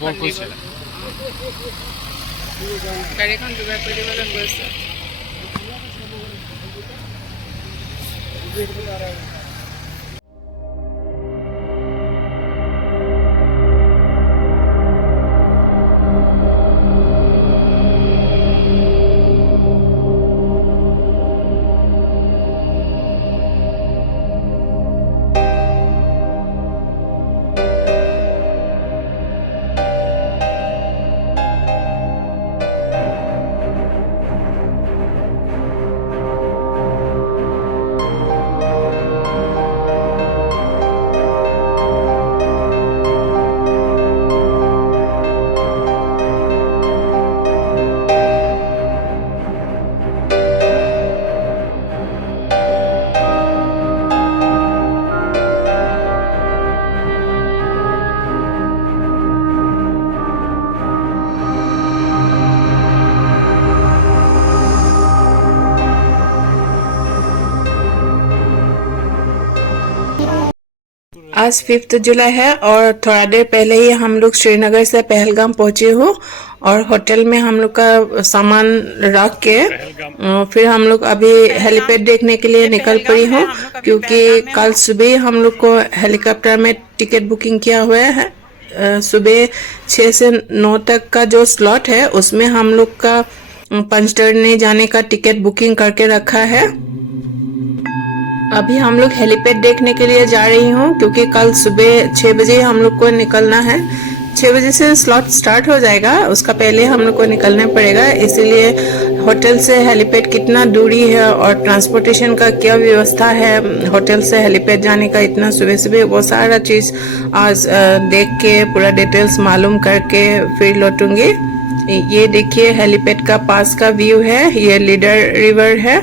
ক'ত কৈছিলা? গাড়ীখন যোগাৰ কৰি দিবলৈ গৈছে। आज 5 जुलाई है और थोड़ा देर पहले ही हम लोग श्रीनगर से पहलगाम पहुंचे हो और होटल में हम लोग का सामान रख के फिर हम लोग अभी हेलीपैड देखने के लिए निकल पड़ी हूँ, क्योंकि कल सुबह हम लोग को हेलीकॉप्टर में टिकट बुकिंग किया हुआ है। सुबह 6 से 9 तक का जो स्लॉट है उसमें हम लोग का पंचतरणी जाने का टिकट बुकिंग करके रखा है। अभी हम लोग हेलीपैड देखने के लिए जा रही हूँ, क्योंकि कल सुबह 6 बजे हम लोग को निकलना है। 6 बजे से स्लॉट स्टार्ट हो जाएगा, उसका पहले हम लोग को निकलना पड़ेगा। इसीलिए होटल से हेलीपैड कितना दूरी है और ट्रांसपोर्टेशन का क्या व्यवस्था है होटल से हेलीपैड जाने का इतना सुबह सुबह, वो सारा चीज़ आज देख के पूरा डिटेल्स मालूम करके फिर लौटूंगी। ये देखिए हेलीपैड का पास का व्यू है, ये लीडर रिवर है।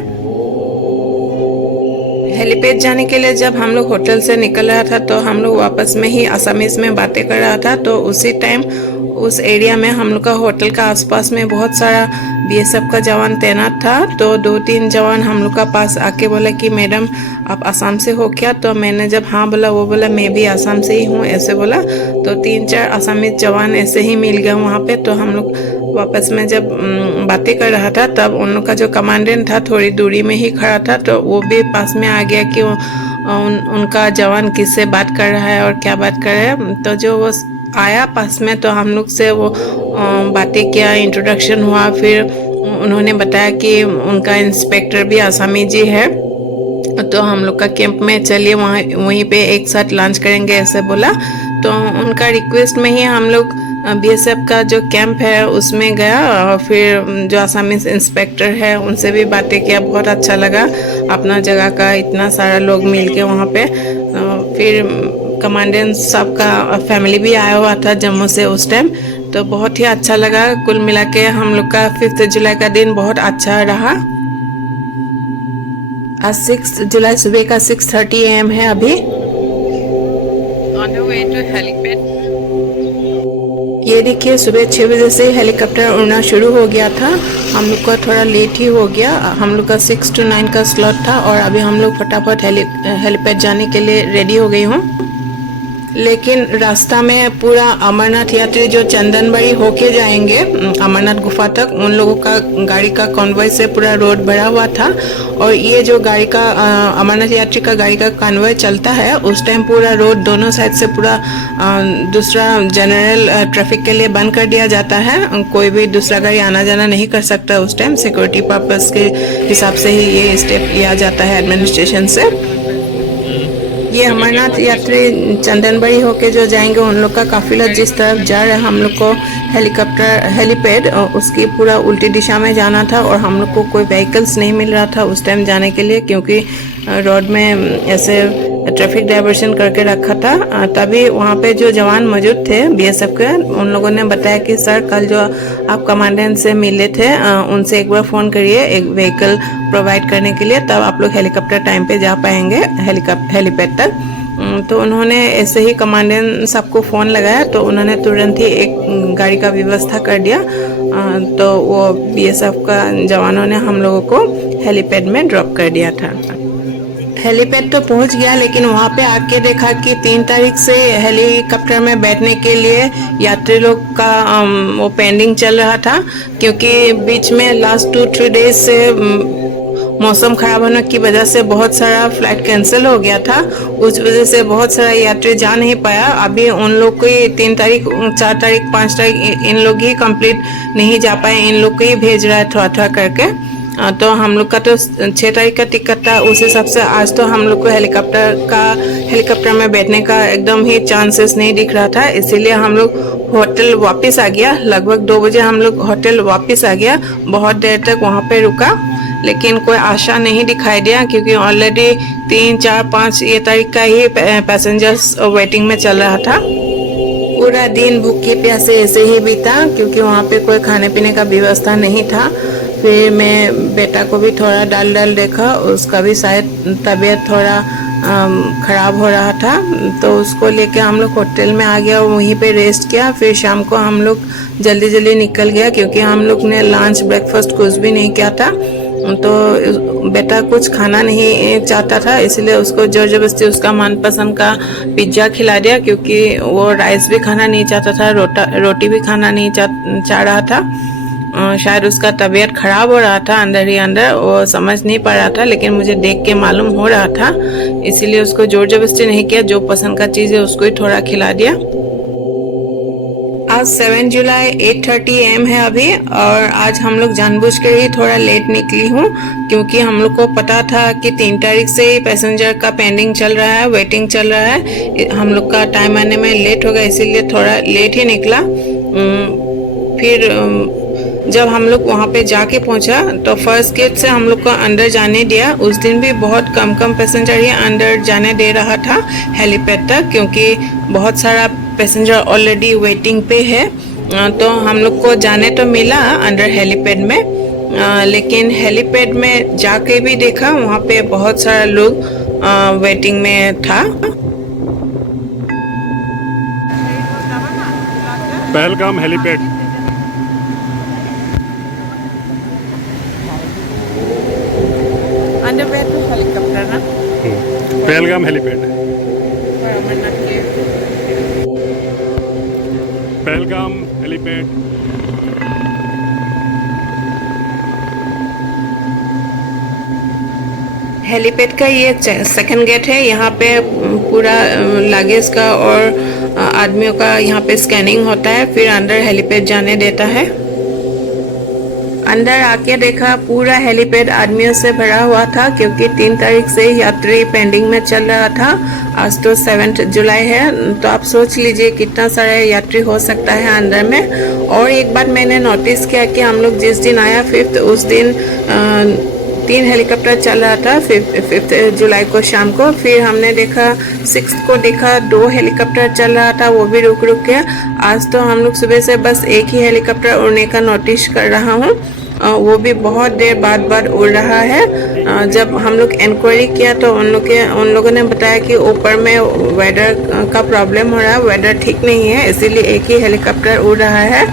हेलीपैड जाने के लिए जब हम लोग होटल से निकल रहा था तो हम लोग वापस में ही असमीज में बातें कर रहा था, तो उसी टाइम उस एरिया में हम लोग का होटल का आसपास में बहुत सारा बीएसएफ का जवान तैनात था। तो 2-3 जवान हम लोग का पास आके बोला कि मैडम आप आसाम से हो क्या? तो मैंने जब हाँ बोला, वो बोला मैं भी आसाम से ही हूँ ऐसे बोला। तो 3-4 आसामी जवान ऐसे ही मिल गए वहाँ पे। तो हम लोग वापस में जब बातें कर रहा था तब उन लोग का जो कमांडेंट था थोड़ी दूरी में ही खड़ा था, तो वो भी पास में आ गया कि उनका जवान किससे बात कर रहा है और क्या बात कर रहा है। तो जो वो आया पास में तो हम लोग से वो बातें किया, इंट्रोडक्शन हुआ। फिर उन्होंने बताया कि उनका इंस्पेक्टर भी आसामी जी है, तो हम लोग का कैंप में चलिए वहीं पे एक साथ लंच करेंगे ऐसे बोला। तो उनका रिक्वेस्ट में ही हम लोग बीएसएफ का जो कैंप है उसमें गया और फिर जो आसामी इंस्पेक्टर है उनसे भी बातें किया। बहुत अच्छा लगा अपना जगह का इतना सारा लोग मिल के वहाँ पे। फिर कमांडेंट साहब का फैमिली भी आया हुआ था जम्मू से उस टाइम, तो बहुत ही अच्छा लगा। कुल मिला के हम लोग का 5 जुलाई का दिन बहुत अच्छा रहा। आज 6 जुलाई सुबह का 6:30 AM है अभी। On the way to helipad. ये देखिए सुबह 6 बजे से हेलीकॉप्टर उड़ना शुरू हो गया था। हम लोग का थोड़ा लेट ही हो गया, हम लोग का 6 to 9 का स्लॉट था और अभी हम लोग फटाफट हेलीपैड जाने के लिए रेडी हो गई हूँ। लेकिन रास्ता में पूरा अमरनाथ यात्री जो चंदनबाड़ी होके जाएंगे अमरनाथ गुफा तक, उन लोगों का गाड़ी का कॉन्वॉय से पूरा रोड भरा हुआ था। और ये जो गाड़ी का अमरनाथ यात्री का गाड़ी का कॉन्वॉय चलता है उस टाइम पूरा रोड दोनों साइड से पूरा दूसरा जनरल ट्रैफिक के लिए बंद कर दिया जाता है। कोई भी दूसरा गाड़ी आना जाना नहीं कर सकता उस टाइम। सिक्योरिटी पर्पस के हिसाब से ही ये स्टेप लिया जाता है एडमिनिस्ट्रेशन से। ये अमरनाथ यात्री चंदनबाड़ी होके जो जाएंगे उन लोग का काफिला जिस तरफ जा रहा है, हम लोग को हेलीपैड उसकी पूरा उल्टी दिशा में जाना था और हम लोग को कोई व्हीकल्स नहीं मिल रहा था उस टाइम जाने के लिए, क्योंकि रोड में ऐसे ट्रैफिक डाइवर्शन करके रखा था। तभी वहाँ पे जो जवान मौजूद थे बीएसएफ के, उन लोगों ने बताया कि सर कल जो आप कमांडेंट से मिले थे उनसे एक बार फ़ोन करिए एक व्हीकल प्रोवाइड करने के लिए, तब आप लोग हेलीकॉप्टर टाइम पे जा पाएंगे हेलीपैड तक। तो उन्होंने ऐसे ही कमांडेंट सबको फ़ोन लगाया तो उन्होंने तुरंत ही एक गाड़ी का व्यवस्था कर दिया। तो वो बीएसएफ का जवानों ने हम लोगों को हेलीपैड में ड्रॉप कर दिया था। हेलीपैड तो पहुंच गया, लेकिन वहां पे आके देखा कि 3 तारीख से हेलीकॉप्टर में बैठने के लिए यात्री लोग का वो पेंडिंग चल रहा था, क्योंकि बीच में लास्ट 2-3 डेज से मौसम खराब होने की वजह से बहुत सारा फ्लाइट कैंसिल हो गया था। उस वजह से बहुत सारा यात्री जा नहीं पाया। अभी उन लोग को 3 तारीख 4 तारीख 5 तारीख इन लोग ही कंप्लीट नहीं जा पाए, इन लोग को ही भेज रहा है थोड़ा थोड़ा करके। तो हम लोग का तो 6 तारीख का टिकट था, उस हिसाब से आज तो हम लोग को हेलीकॉप्टर में बैठने का एकदम ही चांसेस नहीं दिख रहा था। इसीलिए हम लोग होटल वापस आ गया। लगभग 2 बजे हम लोग होटल वापस आ गया। बहुत देर तक वहाँ पे रुका, लेकिन कोई आशा नहीं दिखाई दिया, क्योंकि ऑलरेडी 3, 4, 5 ये तारीख का ही पैसेंजर्स वेटिंग में चल रहा था। पूरा दिन भूखे प्यासे ऐसे ही बीता, क्योंकि वहाँ पे कोई खाने पीने का व्यवस्था नहीं था। फिर मैं बेटा को भी थोड़ा डाल देखा, उसका भी शायद तबीयत थोड़ा ख़राब हो रहा था, तो उसको लेके हम लोग होटल में आ गया, वहीं पे रेस्ट किया। फिर शाम को हम लोग जल्दी निकल गया, क्योंकि हम लोग ने लंच ब्रेकफास्ट कुछ भी नहीं किया था। तो बेटा कुछ खाना नहीं चाहता था, इसलिए उसको जोर जबरदस्ती उसका मनपसंद का पिज्ज़ा खिला दिया, क्योंकि वो राइस भी खाना नहीं चाहता था, रोटी भी खाना नहीं चाह रहा था। शायद उसका तबीयत खराब हो रहा था अंदर ही अंदर, वो समझ नहीं पा रहा था, लेकिन मुझे देख के मालूम हो रहा था, इसीलिए उसको जोर जबरदस्ती नहीं किया। जो पसंद का चीज़ है उसको ही थोड़ा खिला दिया। आज 7 जुलाई 8:30 AM है अभी, और आज हम लोग जानबूझकर ही थोड़ा लेट निकली हूँ, क्योंकि हम लोग को पता था कि 3 तारीख से ही पैसेंजर का पेंडिंग चल रहा है, वेटिंग चल रहा है। हम लोग का टाइम आने में लेट हो गया, इसीलिए थोड़ा लेट ही निकला। फिर जब हम लोग वहाँ पे जाके पहुँचा तो फर्स्ट गेट से हम लोग को अंदर जाने दिया। उस दिन भी बहुत कम पैसेंजर ही अंदर जाने दे रहा था हेलीपैड तक, क्योंकि बहुत सारा पैसेंजर ऑलरेडी वेटिंग पे है। तो हम लोग को जाने तो मिला अंदर हेलीपैड में, लेकिन हेलीपैड में जाके भी देखा वहाँ पे बहुत सारा लोग वेटिंग में था। पहलगाम हेलीपैड हेलीकॉप्टर ना, Pahalgam helipad, Pahalgam helipad. Helipad का ये सेकंड गेट है। यहाँ पे पूरा लगेज का और आदमियों का यहाँ पे स्कैनिंग होता है, फिर अंदर हेलीपैड जाने देता है। अंदर आके देखा पूरा हेलीपैड आदमियों से भरा हुआ था, क्योंकि 3 तारीख से यात्री पेंडिंग में चल रहा था। आज तो 7 जुलाई है, तो आप सोच लीजिए कितना सारा यात्री हो सकता है अंदर में। और एक बात मैंने नोटिस किया कि हम लोग जिस दिन आया 5th, उस दिन 3 हेलीकॉप्टर चल रहा था 5 जुलाई को शाम को। फिर हमने देखा 6th को देखा 2 हेलीकॉप्टर चल रहा था, वो भी रुक के। आज तो हम लोग सुबह से बस एक ही हेलीकॉप्टर उड़ने का नोटिस कर रहा हूँ, वो भी बहुत देर बाद उड़ रहा है। जब हम लोग इंक्वायरी किया तो उन लोगों ने बताया कि ऊपर में वेदर का प्रॉब्लम हो रहा है, वेदर ठीक नहीं है, इसीलिए एक ही हेलीकॉप्टर उड़ रहा है।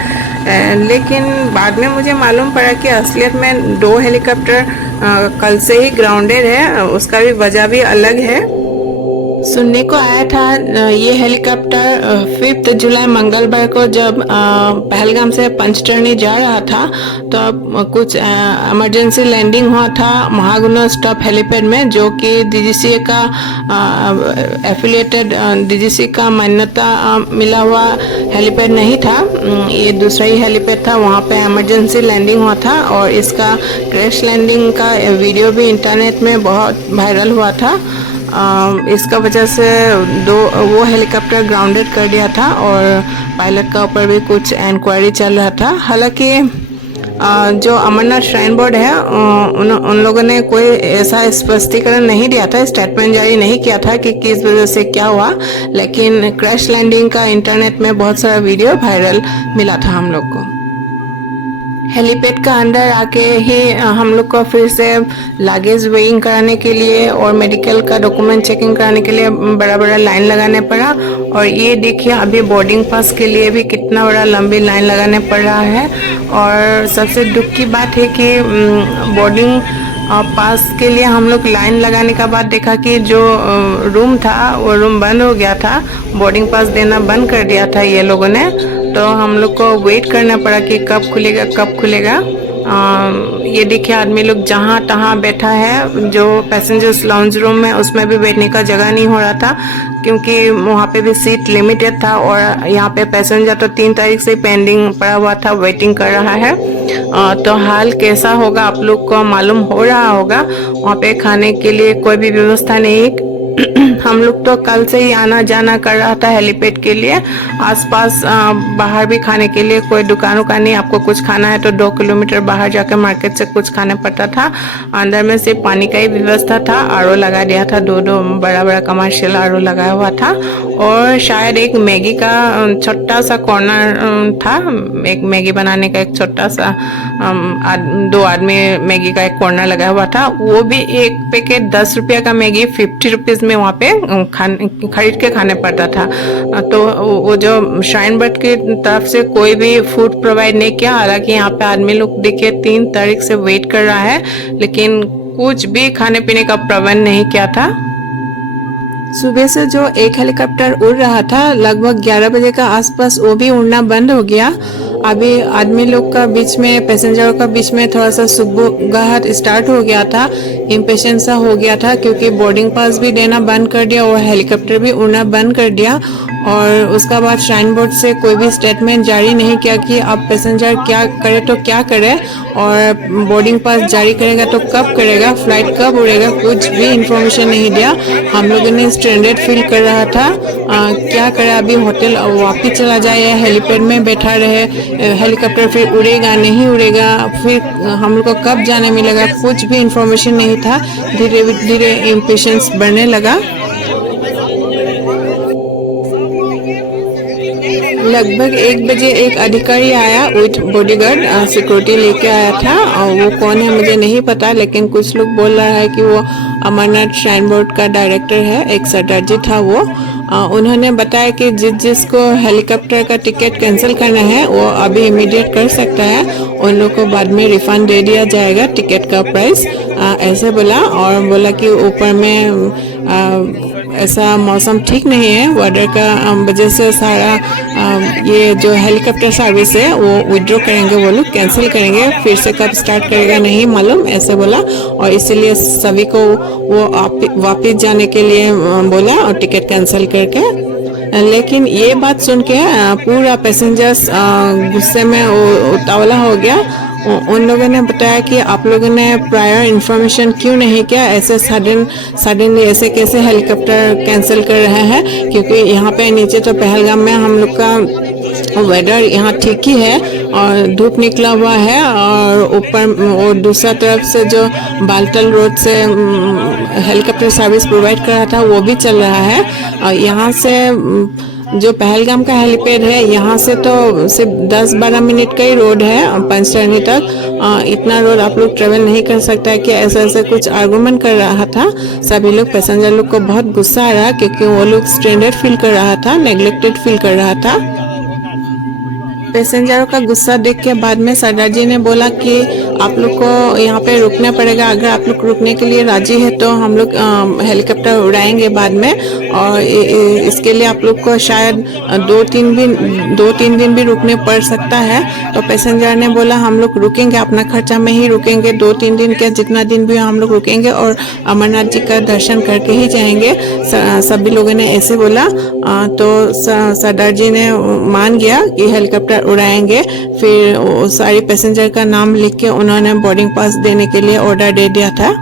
लेकिन बाद में मुझे मालूम पड़ा कि असलियत में 2 हेलीकॉप्टर कल से ही ग्राउंडेड है, उसका भी वजह भी अलग है। सुनने को आया था ये हेलीकॉप्टर 5 जुलाई मंगलवार को जब पहलगाम से पंचतरणी जा रहा था, तो कुछ इमरजेंसी लैंडिंग हुआ था महागुना स्टॉप हेलीपैड में, जो कि डीजीसीए का एफिलिएटेड डीजीसी का मान्यता मिला हुआ हेलीपैड नहीं था। ये दूसरा ही हेलीपैड था, वहाँ पे इमरजेंसी लैंडिंग हुआ था, और इसका क्रैश लैंडिंग का वीडियो भी इंटरनेट में बहुत वायरल हुआ था। इसका वजह से वो हेलीकॉप्टर ग्राउंडेड कर दिया था, और पायलट का ऊपर भी कुछ इंक्वायरी चल रहा था। हालांकि जो अमरनाथ श्राइन बोर्ड है उन लोगों ने कोई ऐसा स्पष्टीकरण नहीं दिया था, स्टेटमेंट जारी नहीं किया था कि किस वजह से क्या हुआ, लेकिन क्रैश लैंडिंग का इंटरनेट में बहुत सारा वीडियो वायरल मिला था हम लोग को। हेलीपैड का अंदर आके ही हम लोग को फिर से लगेज वेइंग कराने के लिए और मेडिकल का डॉक्यूमेंट चेकिंग कराने के लिए बड़ा लाइन लगाने पड़ा। और ये देखिए अभी बोर्डिंग पास के लिए भी कितना बड़ा लंबी लाइन लगाने पड़ रहा है। और सबसे दुख की बात है कि बोर्डिंग और पास के लिए हम लोग लाइन लगाने के बाद देखा कि जो रूम था वो रूम बंद हो गया था, बोर्डिंग पास देना बंद कर दिया था ये लोगों ने। तो हम लोग को वेट करना पड़ा कि कब खुलेगा कब खुलेगा। ये देखिए आदमी लोग जहाँ तहाँ बैठा है, जो पैसेंजर्स लाउंज रूम है उसमें भी बैठने का जगह नहीं हो रहा था क्योंकि वहाँ पे भी सीट लिमिटेड था और यहाँ पे पैसेंजर तो 3 तारीख से पेंडिंग पड़ा हुआ था, वेटिंग कर रहा है। तो हाल कैसा होगा आप लोग को मालूम हो रहा होगा। वहाँ पे खाने के लिए कोई भी व्यवस्था नहीं। हम लोग तो कल से ही आना जाना कर रहा था हेलीपैड के लिए। आसपास बाहर भी खाने के लिए कोई दुकान उकान नहीं, आपको कुछ खाना है तो 2 किलोमीटर बाहर जाकर मार्केट से कुछ खाना पड़ता था। अंदर में सिर्फ पानी का ही व्यवस्था था, आरओ लगा दिया था, 2 बड़ा बड़ा कमर्शियल आरओ लगाया हुआ था। और शायद एक मैगी का छोटा सा कॉर्नर था, एक मैगी बनाने का एक छोटा सा 2 आदमी मैगी का एक कॉर्नर लगा हुआ था। वो भी एक पैकेट 10 रुपया का मैगी 50 रुपीज में वहाँ पे खरीद के खाने पड़ता था। तो वो जो श्राइन बोर्ड की तरफ से कोई भी फूड प्रोवाइड नहीं किया। हालांकि यहाँ पे आदमी लोग देखिए 3 तारीख से वेट कर रहा है, लेकिन कुछ भी खाने पीने का प्रबंध नहीं किया था। सुबह से जो एक हेलीकॉप्टर उड़ रहा था लगभग 11 बजे का आसपास, वो भी उड़ना बंद हो गया। अभी आदमी लोग का बीच में, पैसेंजरों का बीच में थोड़ा सा सुबगाहट स्टार्ट हो गया था, इम्पेशेंट सा हो गया था क्योंकि बोर्डिंग पास भी देना बंद कर दिया और हेलीकॉप्टर भी उड़ना बंद कर दिया। और उसका बाद श्राइन बोर्ड से कोई भी स्टेटमेंट जारी नहीं किया कि अब पैसेंजर क्या करे तो क्या करे, और बोर्डिंग पास जारी करेगा तो कब करेगा, फ्लाइट कब उड़ेगा, कुछ भी इंफॉर्मेशन नहीं दिया। हम लोगों ने स्ट्रेंडेड फील कर रहा था। क्या करे, अभी होटल वापिस चला जाए या हेलीपैड में बैठा रहे, हेलीकॉप्टर फिर उड़ेगा नहीं उड़ेगा, फिर हम लोग को कब जाने मिलेगा, कुछ भी इंफॉर्मेशन नहीं था। धीरे धीरे इम्पेशेंस बढ़ने लगा। लगभग 1 बजे एक अधिकारी आया विथ बॉडीगार्ड, सिक्योरिटी लेके आया था। और वो कौन है मुझे नहीं पता, लेकिन कुछ लोग बोल रहा है कि वो अमरनाथ श्राइन बोर्ड का डायरेक्टर है, एक सरदार था वो। उन्होंने बताया कि जिसको हेलीकॉप्टर का टिकट कैंसिल करना है वो अभी इमीडिएट कर सकता है, उन लोग को बाद में रिफंड दे दिया जाएगा टिकट का प्राइस, ऐसे बोला। और बोला कि ऊपर में ऐसा मौसम ठीक नहीं है, वेदर का वजह से सारा ये जो हेलीकॉप्टर सर्विस है वो विड्रॉ करेंगे, वो लोग कैंसिल करेंगे, फिर से कब स्टार्ट करेगा नहीं मालूम, ऐसे बोला। और इसीलिए सभी को वो वापस जाने के लिए बोला और टिकट कैंसिल करके। लेकिन ये बात सुन के पूरा पैसेंजर्स गुस्से में उतावला हो गया। उन लोगों ने बताया कि आप लोगों ने प्रायर इन्फॉर्मेशन क्यों नहीं किया, ऐसे सडनली ऐसे कैसे हेलीकॉप्टर कैंसिल कर रहे हैं, क्योंकि यहाँ पे नीचे तो पहलगाम में हम लोग का वेदर यहाँ ठीक ही है और धूप निकला हुआ है, और ऊपर और दूसरा तरफ से जो बालतल रोड से हेलीकॉप्टर सर्विस प्रोवाइड कर रहा था वो भी चल रहा है। और यहाँ से जो पहलगाम का हेलीपैड है यहाँ से तो सिर्फ 10-12 मिनट का ही रोड है पंचतरणी तक। इतना रोड आप लोग ट्रेवल नहीं कर सकता है कि ऐसे कुछ आर्गुमेंट कर रहा था। सभी लोग पैसेंजर लोग को बहुत गुस्सा आ रहा क्योंकि वो लोग स्ट्रेंडेड फील कर रहा था, नेग्लेक्टेड फील कर रहा था। पैसेंजरों का गुस्सा देख के बाद में सरदार जी ने बोला कि आप लोग को यहाँ पे रुकना पड़ेगा, अगर आप लोग रुकने के लिए राजी है तो हम लोग हेलीकॉप्टर उड़ाएंगे बाद में, और इसके लिए आप लोग को शायद 2-3 दिन भी रुकने पड़ सकता है। तो पैसेंजर ने बोला हम लोग रुकेंगे, अपना खर्चा में ही रुकेंगे, 2-3 दिन के जितना दिन भी हम लोग रुकेंगे और अमरनाथ जी का दर्शन करके ही जाएंगे। सभी लोगों ने ऐसे बोला। तो सरदार जी ने मान गया कि हेलीकॉप्टर उड़ाएंगे। फिर सारे पैसेंजर का नाम लिख के उन्होंने बोर्डिंग पास देने के लिए ऑर्डर दे दिया था।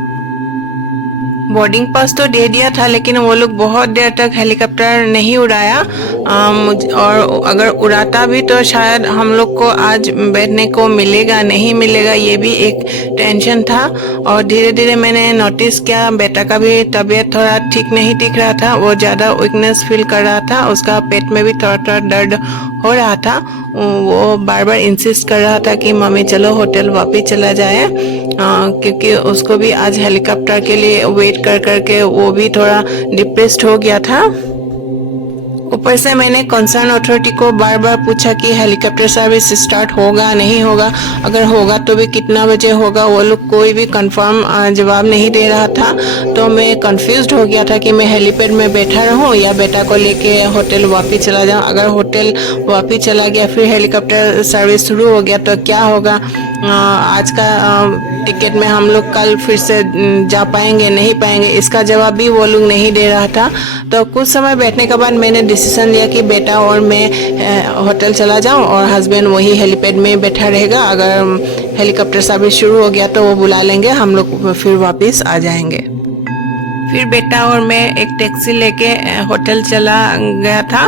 बोर्डिंग पास तो दे दिया था, लेकिन वो लोग बहुत देर तक हेलीकॉप्टर नहीं उड़ाया। और अगर उड़ाता भी तो शायद हम लोग को आज बैठने को मिलेगा नहीं मिलेगा, ये भी एक टेंशन था। और धीरे धीरे मैंने नोटिस किया बेटा का भी तबीयत थोड़ा ठीक नहीं दिख रहा था, वो ज़्यादा वीकनेस फील कर रहा था, उसका पेट में भी थोड़ा थोड़ा दर्द हो रहा था। वो बार बार इंसिस्ट कर रहा था कि मम्मी चलो होटल वापस चला जाए, क्योंकि उसको भी आज हेलीकॉप्टर के लिए वेट कर करके वो भी थोड़ा डिप्रेस्ड हो गया था। ऊपर से मैंने कंसर्न अथॉरिटी को बार बार पूछा कि हेलीकॉप्टर सर्विस स्टार्ट होगा नहीं होगा, अगर होगा तो भी कितना बजे होगा। वो लोग कोई भी कंफर्म जवाब नहीं दे रहा था। तो मैं कंफ्यूज्ड हो गया था कि मैं हेलीपैड में बैठा रहूं या बेटा को लेके होटल वापस चला जाऊं। अगर होटल वापस चला गया फिर हेलीकॉप्टर सर्विस शुरू हो गया तो क्या होगा। आज का टिकट में हम लोग कल फिर से जा पाएंगे नहीं पाएंगे, इसका जवाब भी वो लोग नहीं दे रहा था। तो कुछ समय बैठने के बाद मैंने डिसीजन लिया कि बेटा और मैं होटल चला जाऊं और हस्बैंड वही हेलीपैड में बैठा रहेगा। अगर हेलीकॉप्टर सर्विस शुरू हो गया तो वो बुला लेंगे, हम लोग फिर वापस आ जाएंगे। फिर बेटा और मैं एक टैक्सी लेके होटल चला गया था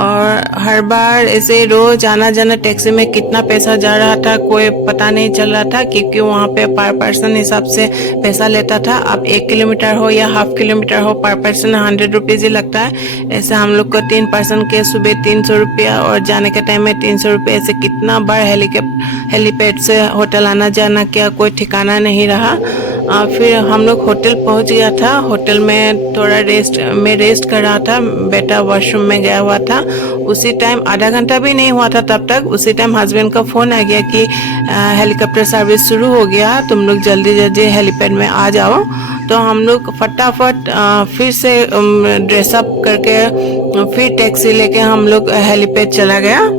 और हर बार ऐसे रोज आना जाना टैक्सी में कितना पैसा जा रहा था कोई पता नहीं चल रहा था, क्योंकि वहाँ पे पर पर्सन हिसाब से पैसा लेता था। अब 1 किलोमीटर हो या हाफ किलोमीटर हो पर पर्सन 100 रुपीज़ ही लगता है। ऐसे हम लोग को 3 पर्सन के सुबह 300 रुपया और जाने के टाइम में 300 रुपये। ऐसे कितना बार हेलीपैड से होटल आना जाना क्या कोई ठिकाना नहीं रहा। फिर हम लोग होटल पहुँच गया था। होटल में थोड़ा रेस्ट कर रहा था, बेटा वॉशरूम में गया हुआ था। उसी टाइम आधा घंटा भी नहीं हुआ था तब तक उसी टाइम हस्बैंड का फ़ोन आ गया कि हेलीकॉप्टर सर्विस शुरू हो गया, तुम लोग जल्दी जल्दी हेलीपैड में आ जाओ। तो हम लोग फटाफट फिर से ड्रेसअप करके फिर टैक्सी लेके हम लोग हेलीपैड चला गया।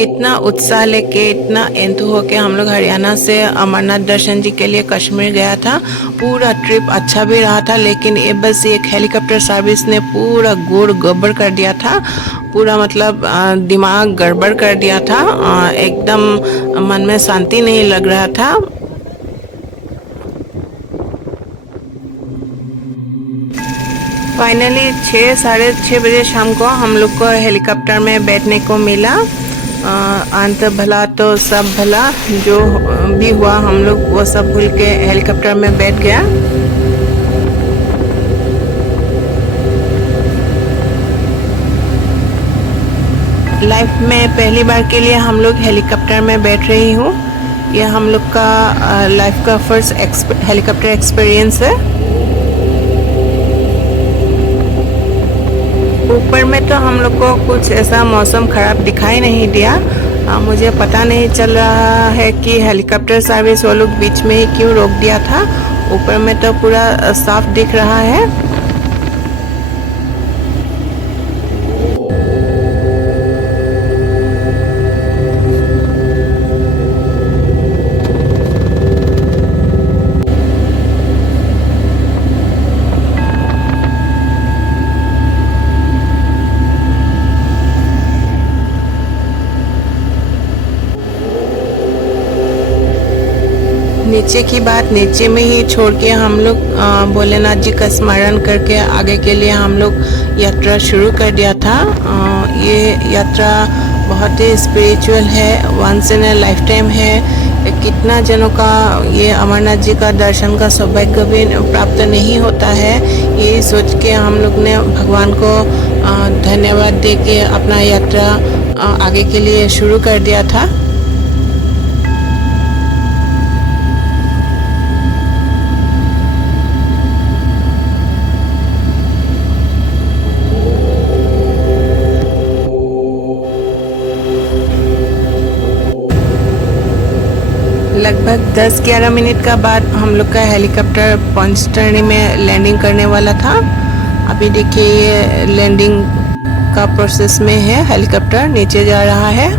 इतना उत्साह लेके इतना एंथु होके हम लोग हरियाणा से अमरनाथ दर्शन जी के लिए कश्मीर गया था। पूरा ट्रिप अच्छा भी रहा था, लेकिन ये बस एक हेलीकॉप्टर सर्विस ने पूरा गोड़ गड़बड़ कर दिया था। पूरा मतलब दिमाग गड़बड़ कर दिया था। एकदम मन में शांति नहीं लग रहा था। फाइनली 6 साढ़े 6 बजे शाम को हम लोग को हेलीकॉप्टर में बैठने को मिला। अंत भला तो सब भला, जो भी हुआ हम लोग वो सब भूल के हेलीकॉप्टर में बैठ गया। लाइफ में पहली बार के लिए हम लोग हेलीकॉप्टर में बैठ रही हूँ। यह हम लोग का लाइफ का फर्स्ट हेलीकॉप्टर एक्सपीरियंस है। ऊपर में तो हम लोग को कुछ ऐसा मौसम खराब दिखाई नहीं दिया। मुझे पता नहीं चल रहा है कि हेलीकॉप्टर सर्विस वो लोग बीच में ही क्यों रोक दिया था। ऊपर में तो पूरा साफ दिख रहा है। नीचे की बात नीचे में ही छोड़ के हम लोग भोलेनाथ जी का स्मरण करके आगे के लिए हम लोग यात्रा शुरू कर दिया था। ये यात्रा बहुत ही स्पिरिचुअल है, once in a lifetime है। कितना जनों का ये अमरनाथ जी का दर्शन का सौभाग्य भी प्राप्त नहीं होता है। ये सोच के हम लोग ने भगवान को धन्यवाद दे के अपना यात्रा आगे के लिए शुरू कर दिया था। लगभग 10-11 मिनट का बाद हम लोग का हेलीकॉप्टर पंचतरणी में लैंडिंग करने वाला था। अभी देखिए ये लैंडिंग का प्रोसेस में है, हेलीकॉप्टर नीचे जा रहा है।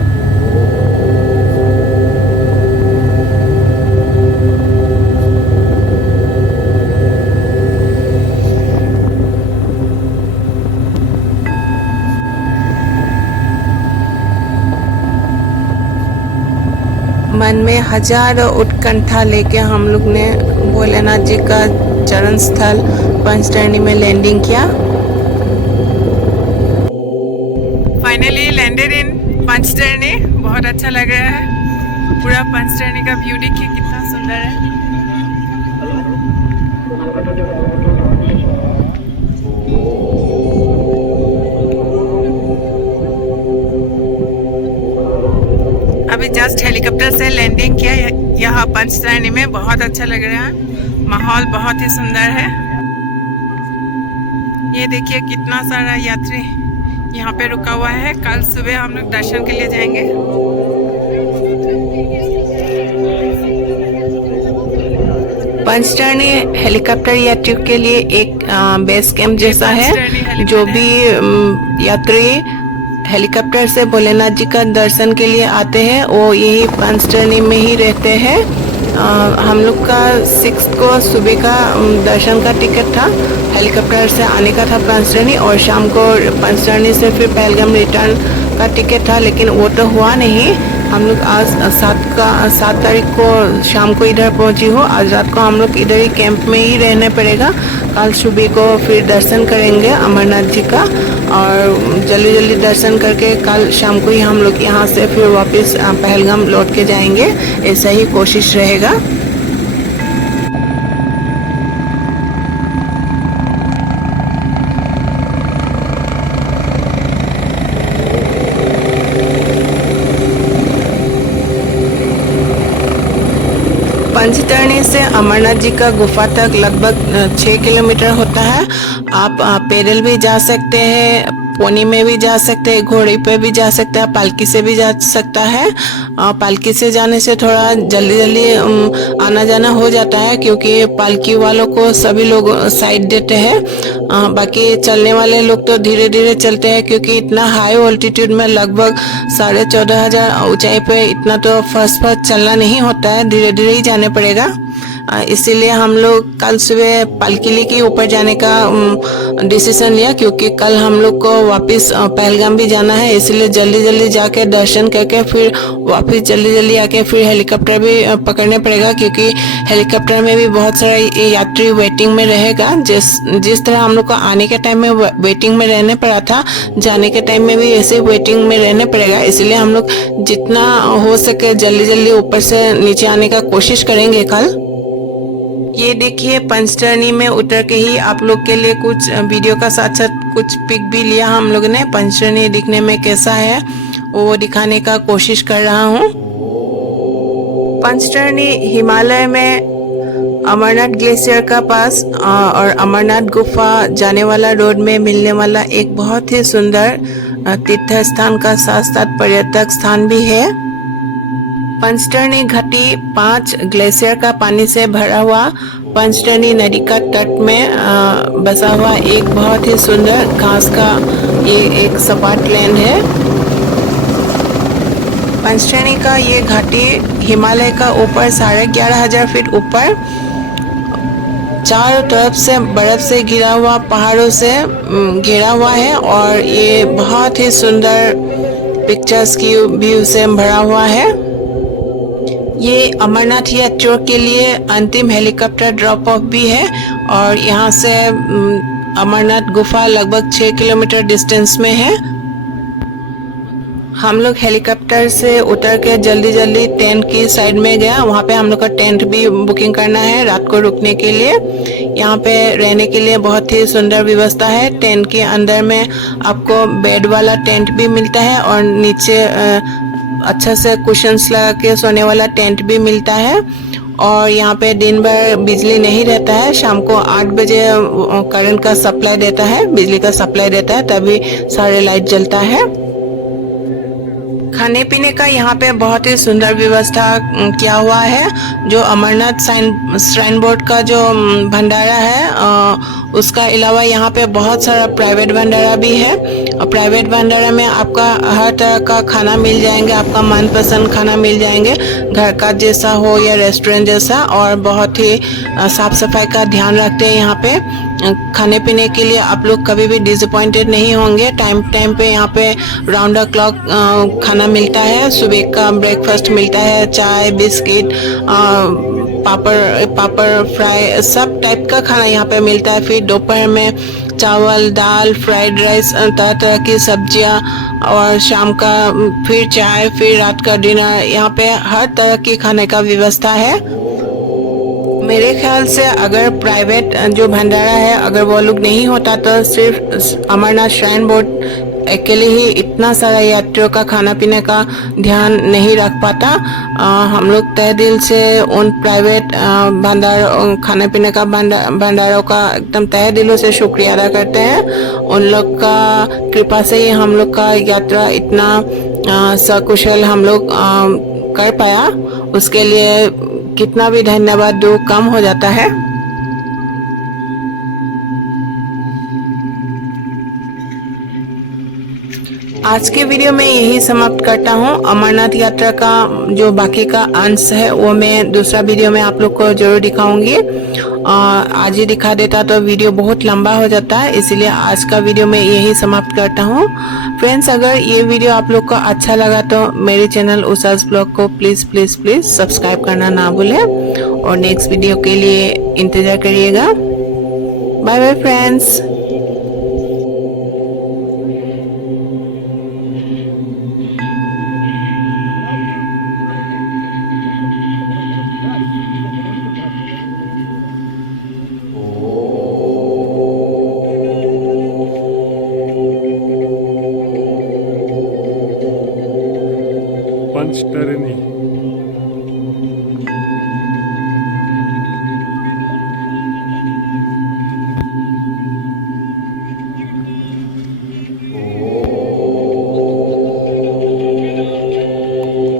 मन में हजारों उत्कंठा लेके हम लोग ने भोलेनाथ जी का चरण स्थल पंचतरणी में लैंडिंग किया। Finally landed in Panchtarni. बहुत अच्छा लग रहा है। पूरा पंचतरणी का व्यू देखिए कितना सुंदर है। अभी जस्ट हेलीकॉप्टर से लैंडिंग किया यहाँ पंचतरणी में। बहुत अच्छा लग रहा है, माहौल बहुत ही सुंदर है। ये देखिए कितना सारा यात्री यहाँ पे रुका हुआ है। कल सुबह हम लोग दर्शन के लिए जाएंगे। पंचतरणी हेलीकॉप्टर यात्रियों के लिए एक बेस कैंप जैसा है। जो भी यात्री हेलीकॉप्टर से भोलेनाथ जी का दर्शन के लिए आते हैं वो यही पंचतरणी में ही रहते हैं। हम लोग का 6 को सुबह का दर्शन का टिकट था, हेलीकॉप्टर से आने का था पंचतरणी, और शाम को पंचतरणी से फिर पहलगाम रिटर्न का टिकट था, लेकिन वो तो हुआ नहीं। हम लोग आज 7 तारीख को शाम को इधर पहुंची हो। आज रात को हम लोग इधर ही कैंप में ही रहना पड़ेगा। कल सुबह को फिर दर्शन करेंगे अमरनाथ जी का, और जल्दी जल्दी दर्शन करके कल शाम को ही हम लोग यहाँ से फिर वापस पहलगाम लौट के जाएंगे। ऐसा ही कोशिश रहेगा। पंचतरणी से अमरनाथ जी का गुफा तक लगभग 6 किलोमीटर होता है। आप पैदल भी जा सकते हैं, पोनी में भी जा सकते हैं, घोड़े पे भी जा सकते हैं, पालकी से भी जा सकता है। पालकी से जाने से थोड़ा जल्दी जल्दी आना जाना हो जाता है, क्योंकि पालकी वालों को सभी लोग साइड देते हैं। बाकी चलने वाले लोग तो धीरे धीरे चलते हैं, क्योंकि इतना हाई ऑल्टीट्यूड में लगभग 14,500 ऊंचाई पे इतना तो फर्स्ट चलना नहीं होता है, धीरे धीरे ही जाने पड़ेगा। इसीलिए हम लोग कल सुबह पालकी के ऊपर जाने का डिसीजन लिया, क्योंकि कल हम लोग को वापस पहलगाम भी जाना है। इसलिए जल्दी जल्दी जाके दर्शन करके फिर वापस जल्दी जल्दी आके फिर हेलीकॉप्टर भी पकड़ने पड़ेगा, क्योंकि हेलीकॉप्टर में भी बहुत सारा यात्री वेटिंग में रहेगा। जिस तरह हम लोग को आने के टाइम में वेटिंग में रहने पड़ा था, जाने के टाइम में भी ऐसे वेटिंग में रहने पड़ेगा। इसलिए हम लोग जितना हो सके जल्दी जल्दी ऊपर से नीचे आने का कोशिश करेंगे कल। ये देखिए, पंचतरणी में उतर के ही आप लोग के लिए कुछ वीडियो का साथ साथ कुछ पिक भी लिया हम लोग ने। पंचतरणी दिखने में कैसा है वो दिखाने का कोशिश कर रहा हूँ। पंचतरणी हिमालय में अमरनाथ ग्लेशियर का पास और अमरनाथ गुफा जाने वाला रोड में मिलने वाला एक बहुत ही सुंदर तीर्थ स्थान का साथ साथ पर्यटक स्थान भी है। पंचतरणी घाटी 5 ग्लेशियर का पानी से भरा हुआ पंचतरणी नदी का तट में बसा हुआ एक बहुत ही सुंदर घास का ये एक सपाट लैंड है। पंचतरणी का ये घाटी हिमालय का ऊपर 11,500 फीट ऊपर चारों तरफ से बर्फ से घिरा हुआ पहाड़ों से घिरा हुआ है, और ये बहुत ही सुंदर पिक्चर्स की व्यू से भरा हुआ है। ये अमरनाथ यात्रियों के लिए अंतिम हेलीकॉप्टर ड्रॉप ऑफ भी है, और यहाँ से अमरनाथ गुफा लगभग 6 किलोमीटर डिस्टेंस में है। हम लोग हेलीकॉप्टर से उतर के जल्दी जल्दी टेंट की साइड में गया। वहाँ पे हम लोग का टेंट भी बुकिंग करना है रात को रुकने के लिए। यहाँ पे रहने के लिए बहुत ही सुंदर व्यवस्था है। टेंट के अंदर में आपको बेड वाला टेंट भी मिलता है, और नीचे अच्छा से कुशन्स लगा के सोने वाला टेंट भी मिलता है। और यहाँ पे दिन भर बिजली नहीं रहता है। शाम को 8 बजे करंट का सप्लाई देता है, बिजली का सप्लाई देता है, तभी सारे लाइट जलता है। खाने पीने का यहाँ पे बहुत ही सुंदर व्यवस्था किया हुआ है। जो अमरनाथ श्राइन बोर्ड का जो भंडारा है उसका अलावा यहाँ पे बहुत सारा प्राइवेट भंडारा भी है। और प्राइवेट भंडारा में आपका हर तरह का खाना मिल जाएंगे, आपका मनपसंद खाना मिल जाएंगे, घर का जैसा हो या रेस्टोरेंट जैसा। और बहुत ही साफ सफाई का ध्यान रखते हैं यहाँ पे। खाने पीने के लिए आप लोग कभी भी डिसअपॉइंटेड नहीं होंगे। टाइम पे यहाँ पे राउंड द क्लॉक खाना मिलता है। सुबह का ब्रेकफास्ट मिलता है, चाय, बिस्किट, पापड़ फ्राई, सब टाइप का खाना यहाँ पे मिलता है। फिर दोपहर में चावल, दाल, फ्राइड राइस, तरह तरह की सब्जियाँ, और शाम का फिर चाय, फिर रात का डिनर। यहाँ पे हर तरह की खाने का व्यवस्था है। मेरे ख्याल से अगर प्राइवेट जो भंडारा है अगर वो लोग नहीं होता तो सिर्फ अमरनाथ श्राइन बोर्ड अकेले ही इतना सारा यात्रियों का खाना पीने का ध्यान नहीं रख पाता। हम लोग तहे दिल से उन प्राइवेट भंडार खाने पीने का भंडारों का एकदम तहे दिलों से शुक्रिया अदा करते हैं। उन लोग का कृपा से ही हम लोग का यात्रा इतना सकुशल हम लोग कर पाया। उसके लिए कितना भी धन्यवाद दो कम हो जाता है। आज के वीडियो में यही समाप्त करता हूँ। अमरनाथ यात्रा का जो बाकी का अंश है वो मैं दूसरा वीडियो में आप लोग को जरूर दिखाऊंगी। आज ही दिखा देता तो वीडियो बहुत लंबा हो जाता है, इसलिए आज का वीडियो में यही समाप्त करता हूँ। फ्रेंड्स, अगर ये वीडियो आप लोग को अच्छा लगा तो मेरे चैनल उषास ब्लॉग को प्लीज प्लीज प्लीज सब्सक्राइब करना ना भूलें और नेक्स्ट वीडियो के लिए इंतजार करिएगा। Bye bye friends. पंचतरणी।